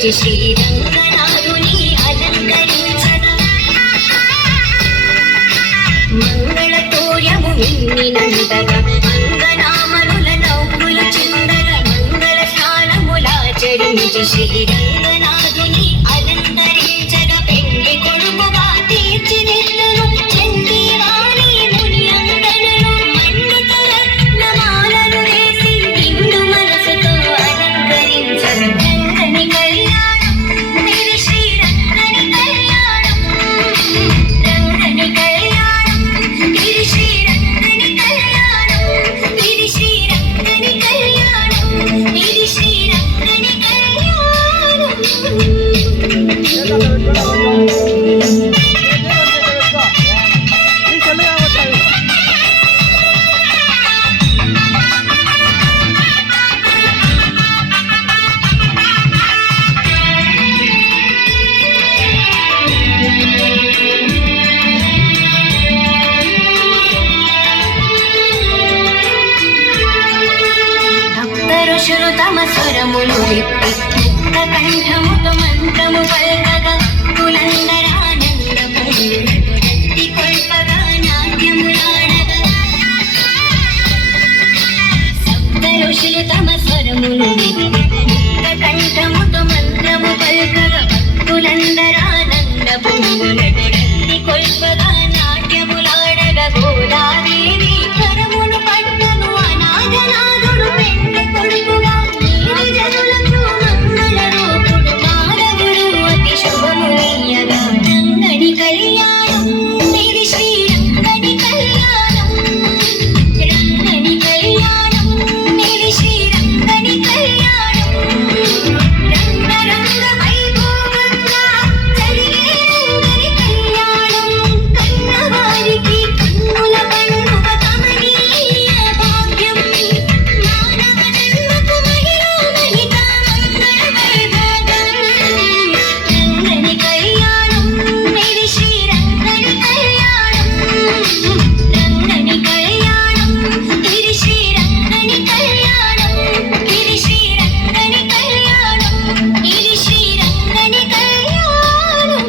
ఆచరించి శ్రీరంగనాథుని అలంకరించగా మంగళ తోయము నిన్నినంతగా మంగనామనుల నవ్వులు చిందర మంగళ స్నానములాచరించి శ్రీరంగనాథుని అలంకరించగా పెండి కొడుకుగా తీర్చిదిద్దును చండీవాణి ముని అంతనులు మండిత రత్నమాలను వేసి నిండు మనసుతో అలంకరించగా రంగని కళ్యాణం ఇది శ్రీరంగని కళ్యాణం రంగని కళ్యాణం ఇది శ్రీరంగని కళ్యాణం ఇది శ్రీరంగని కళ్యాణం ఇది శ్రీరంగని ఋషులు తమ స్వరములు విప్పి ముక్త కంఠముతో మంత్రము పల్కగా కులందరానంద పొంగులతో రత్తి కొల్పగా నాట్యములాడగా సప్త ఋషులు తమ స్వరములు విప్పి ముక్త కంఠముతో మంత్రము పల్కగా భక్తులందరానంద పొంగులతో రత్తి కొల్పగా నాట్యములాడగా గోదాదేవి కరమును పట్టను అనాథనాథుడు పెండి కొడుకుగా నీరు జనులకు మంగళ రూపుడు మానవుడు అతి శుభములీయగా రంగని కళ్యాణం ఇది శ్రీరంగని కళ్యాణం రంగని కళ్యాణం ఇది శ్రీరంగని కళ్యాణం రంగ రంగ వైభోగంగా జరిగే రంగని కళ్యాణం కన్నవారికి కన్నుల పండుగ కమనీయ భాగ్యం మానవ జన్మకు మహిళోమహిత మంగళ వైభోగం రంగని కళ్యాణం ఇది శ్రీరంగని కళ్యాణం రంగని కళ్యాణం ఇది శ్రీరంగని కళ్యాణం ఇది శ్రీరంగని కళ్యాణం ఇది శ్రీరంగని కళ్యాణం